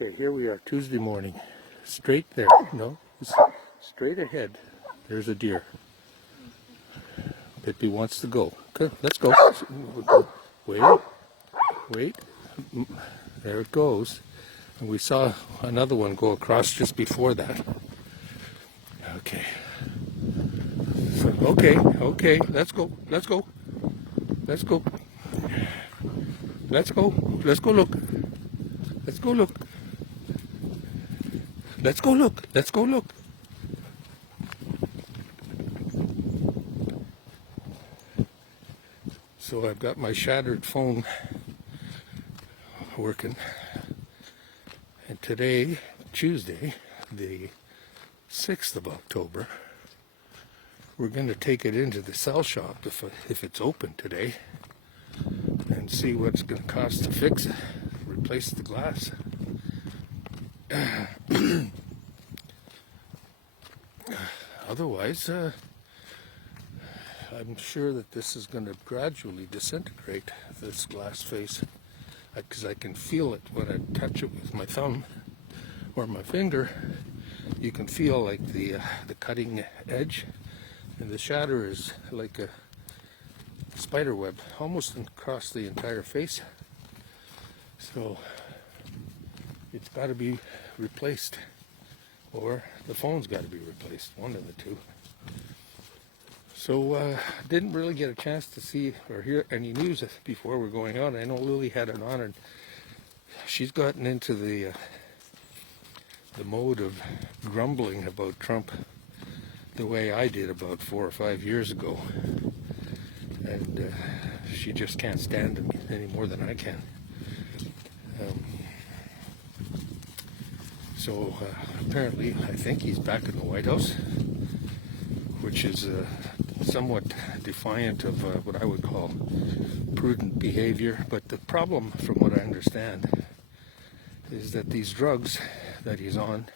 Okay, here we are, Tuesday morning. Straight there, no, straight ahead. There's a deer. Pippi wants to go. Okay, let's go. Wait, wait. There it goes. And we saw another one go across just before that. Okay. Okay, let's go, let's go. Let's go. Let's go. Let's go look. Let's go look. Let's go look. Let's go look. So I've got my shattered phone working. And today, Tuesday, the 6th of October, we're going to take it into the cell shop if it's open today and see what it's going to cost to fix it, replace the glass. Otherwise, I'm sure that this is going to gradually disintegrate, this glass face, because I can feel it when I touch it with my thumb or my finger. You can feel like the cutting edge, and the shatter is like a spider web almost across the entire face. So it's got to be replaced, or the phone's got to be replaced, one of the two. So didn't really get a chance to see or hear any news before we're going on. I know Lily had it on, and she's gotten into the mode of grumbling about Trump the way I did about 4 or 5 years ago, and she just can't stand him any more than I can. So apparently, I think he's back in the White House, which is somewhat defiant of what I would call prudent behavior. But the problem, from what I understand, is that these drugs that he's on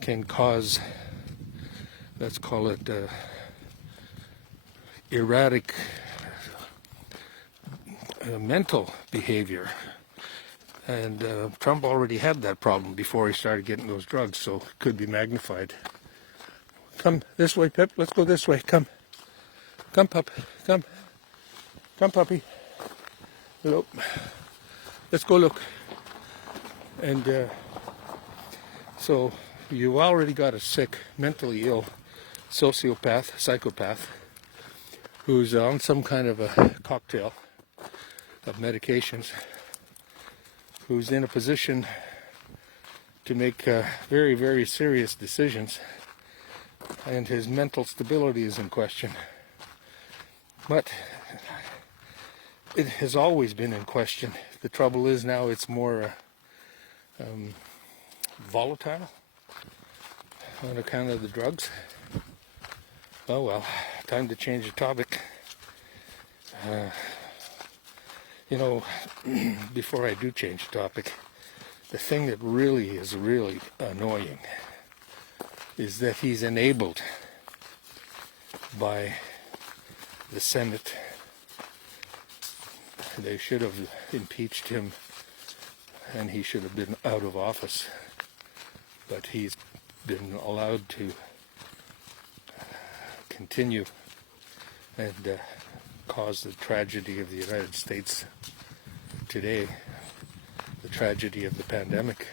can cause, let's call it, erratic mental behavior. And Trump already had that problem before he started getting those drugs, so it could be magnified. Come this way, Pip. Let's go this way. Come. Come, pup. Come. Come, puppy. Hello. Let's go look. And so you've already got a sick, mentally ill sociopath, psychopath, who's on some kind of a cocktail of medications, who's in a position to make very, very serious decisions, and his mental stability is in question. But it has always been in question. The trouble is now it's more volatile on account of the drugs. Oh well, time to change the topic. Before I do change the topic, the thing that really is really annoying is that he's enabled by the Senate. They should have impeached him and he should have been out of office, but he's been allowed to continue and cause the tragedy of the United States today, the tragedy of the pandemic,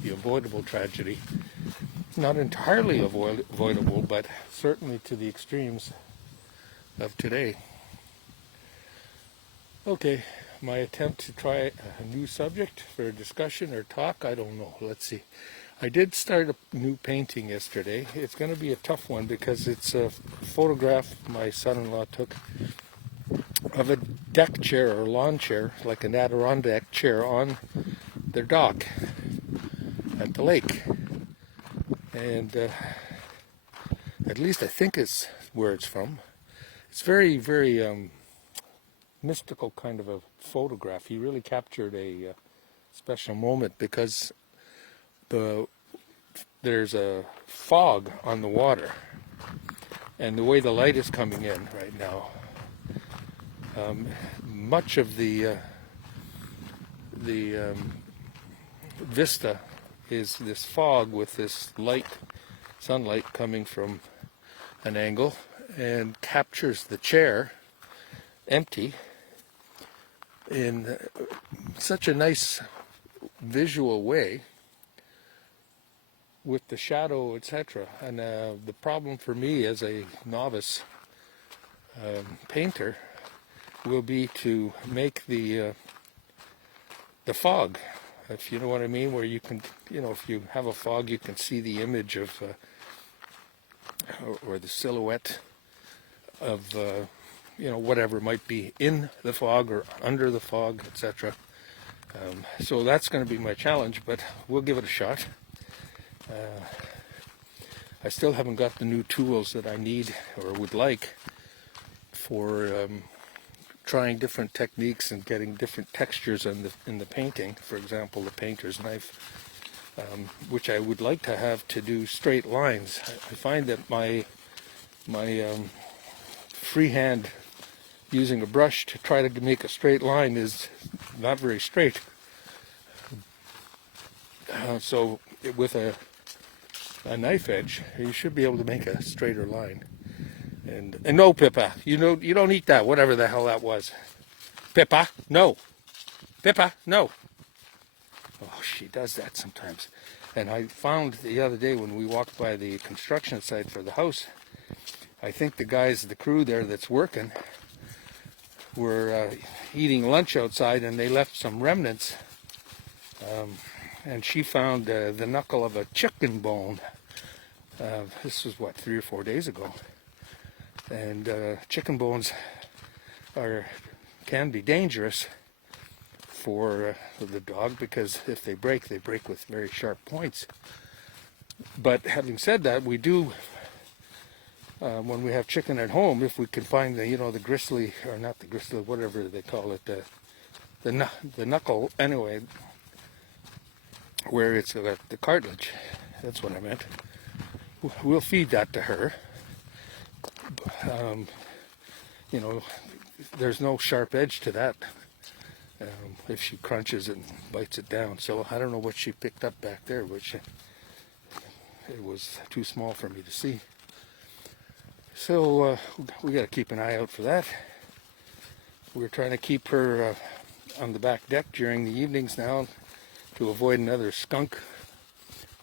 the avoidable tragedy. Not entirely avoidable, but certainly to the extremes of today. Okay, my attempt to try a new subject for a discussion or talk, I don't know. Let's see. I did start a new painting yesterday. It's going to be a tough one because it's a photograph my son-in-law took of a deck chair or lawn chair, like an Adirondack chair, on their dock at the lake. And at least I think it's where it's from. It's very, very mystical kind of a photograph. He really captured a special moment because there's a fog on the water, and the way the light is coming in right now, much of the the vista is this fog with this light, sunlight coming from an angle, and captures the chair empty in such a nice visual way with the shadow, etc. And the problem for me as a novice painter will be to make the fog, if you know what I mean, where you can, if you have a fog, you can see the image of or the silhouette of whatever might be in the fog or under the fog, etc. So that's going to be my challenge, but we'll give it a shot. I still haven't got the new tools that I need or would like for trying different techniques and getting different textures in the painting. For example, the painter's knife, which I would like to have to do straight lines. I find that my freehand using a brush to try to make a straight line is not very straight. So with a knife edge, you should be able to make a straighter line. And no, Pippa, you don't eat that, whatever the hell that was. Pippa, no. Pippa, no. Oh, she does that sometimes. And I found the other day when we walked by the construction site for the house, I think the crew there that's working were eating lunch outside, and they left some remnants. And she found the knuckle of a chicken bone. This was, 3 or 4 days ago. And chicken bones can be dangerous for the dog, because if they break with very sharp points. But having said that, we do, when we have chicken at home, if we can find the gristly, or not the gristly, whatever they call it, the knuckle, anyway, where it's the cartilage, that's what I meant, we'll feed that to her. There's no sharp edge to that if she crunches it and bites it down. So I don't know what she picked up back there, which it was too small for me to see. So we got to keep an eye out for that. We're trying to keep her on the back deck during the evenings now to avoid another skunk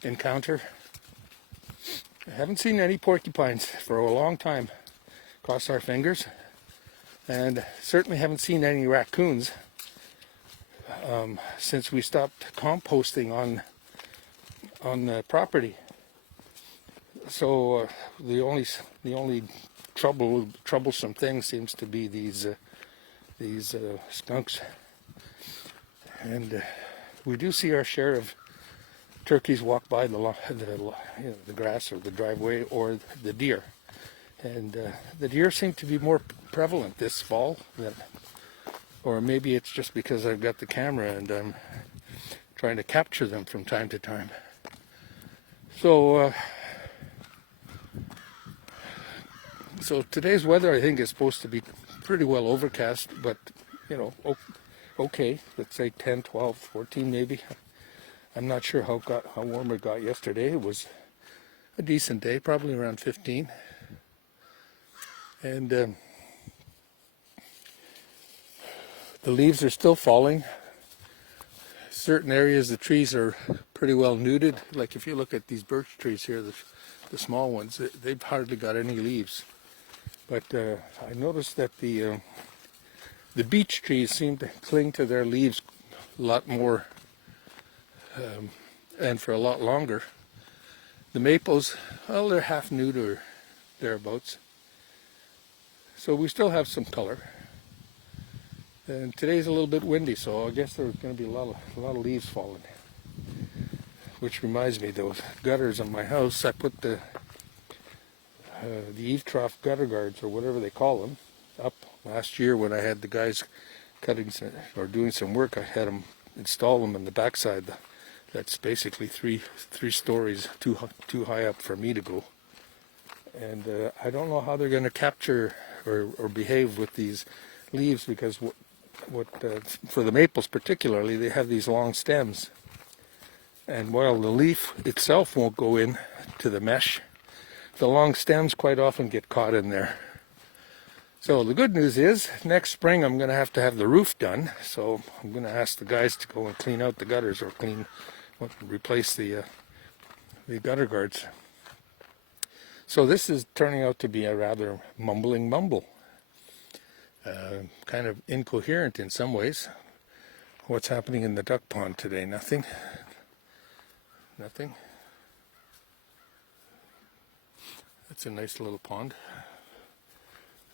encounter. I haven't seen any porcupines for a long time, cross our fingers, and certainly haven't seen any raccoons since we stopped composting on the property. So the only troublesome thing seems to be these skunks, and we do see our share of turkeys walk by the grass or the driveway, or the deer. And the deer seem to be more prevalent this fall, or maybe it's just because I've got the camera and I'm trying to capture them from time to time. So today's weather, I think, is supposed to be pretty well overcast, but okay, let's say 10, 12, 14 maybe. I'm not sure how warm it got yesterday. It was a decent day, probably around 15. And the leaves are still falling. Certain areas, the trees are pretty well nuded. Like if you look at these birch trees here, the small ones, they've hardly got any leaves. But I noticed that the beech trees seem to cling to their leaves a lot more and for a lot longer. The maples, well, they're half nude or thereabouts. So we still have some color. And today's a little bit windy, so I guess there's going to be a lot of leaves falling. Which reminds me, those gutters on my house, I put the eave trough gutter guards, or whatever they call them, up last year when I had the guys doing some work. I had them install them in the backside. That's basically three stories too high up for me to go. And I don't know how they're going to capture or behave with these leaves, because for the maples particularly, they have these long stems. And while the leaf itself won't go in to the mesh, the long stems quite often get caught in there. So the good news is, next spring I'm going to have the roof done. So I'm going to ask the guys to go and clean out the gutters or replace the gutter guards. So this is turning out to be a rather mumbling mumble. Kind of incoherent in some ways. What's happening in the duck pond today? Nothing. Nothing. That's a nice little pond.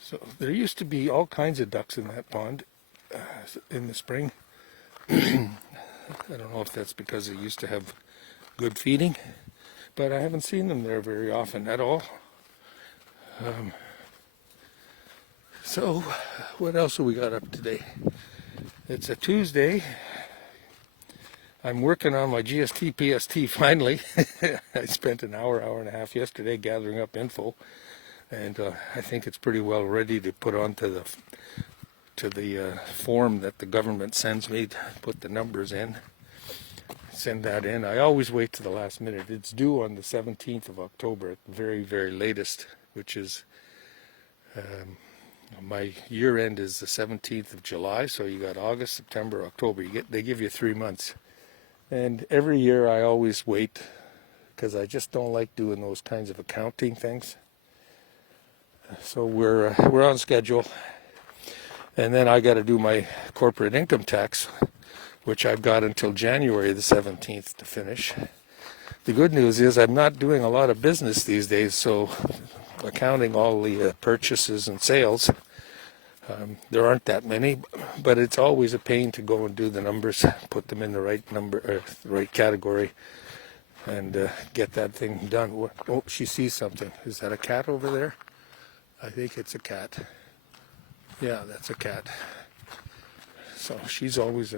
So there used to be all kinds of ducks in that pond in the spring. I don't know if that's because they used to have good feeding, but I haven't seen them there very often at all. So what else have we got up today? It's a Tuesday. I'm working on my GST PST finally. I spent an hour and a half yesterday gathering up info, and I think it's pretty well ready to put onto the form that the government sends me to put the numbers in. Send that in. I always wait to the last minute. It's due on the 17th of October at the very, very latest, which is my year end is the 17th of July, so you got August, September, October. They give you 3 months. And every year I always wait because I just don't like doing those kinds of accounting things. So we're on schedule. And then I got to do my corporate income tax, which I've got until January the 17th to finish. The good news is I'm not doing a lot of business these days, so accounting all the purchases and sales, there aren't that many, but it's always a pain to go and do the numbers, put them in the right number, or the right category, and get that thing done. Oh, she sees something. Is that a cat over there? I think it's a cat. Yeah, that's a cat. So she's always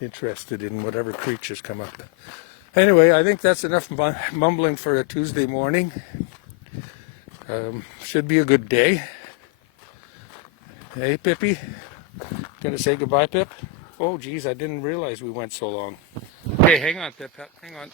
interested in whatever creatures come up. Anyway, I think that's enough mumbling for a Tuesday morning. Should be a good day. Hey, Pippi. Gonna say goodbye, Pip? Oh, geez, I didn't realize we went so long. Hey, hang on, Pip. Hang on.